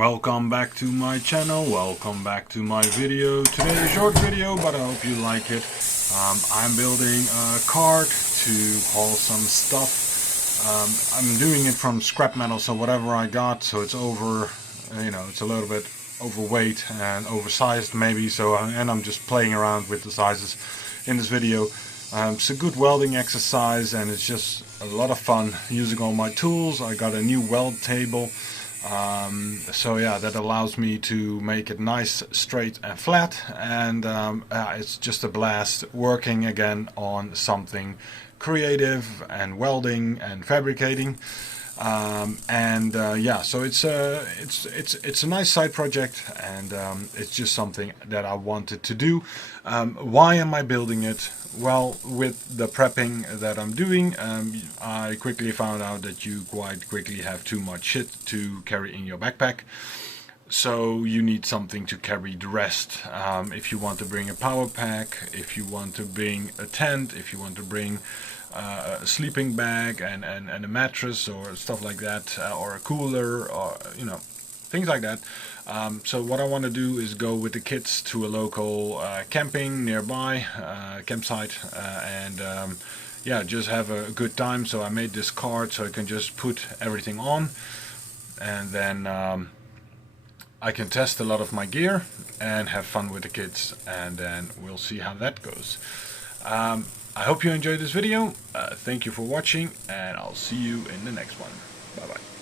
Welcome back to my channel, welcome back to my video. Today a short video, but I hope you like it. I'm building a cart to haul some stuff. I'm doing it from scrap metal, so whatever I got, so it's over, it's a little bit overweight and oversized maybe, so and I'm just playing around with the sizes in this video. It's a good welding exercise and it's just a lot of fun using all my tools. I got a new weld table. So yeah, that allows me to make it nice, straight and flat, and it's just a blast working again on something creative and welding and fabricating. Yeah, so it's a nice side project, and it's just something that I wanted to do. Why am I building it? Well, with the prepping that I'm doing, I quickly found out that you quite quickly have too much shit to carry in your backpack. So you need something to carry the rest. If you want to bring a power pack, if you want to bring a tent, if you want to bring a sleeping bag and a mattress or stuff like that, or a cooler, or things like that. So what I want to do is go with the kids to a local camping nearby campsite, yeah, just have a good time. So I made this card so I can just put everything on, and then I can test a lot of my gear and have fun with the kids, and then we'll see how that goes. I hope you enjoyed this video. Thank you for watching, and I'll see you in the next one. Bye bye.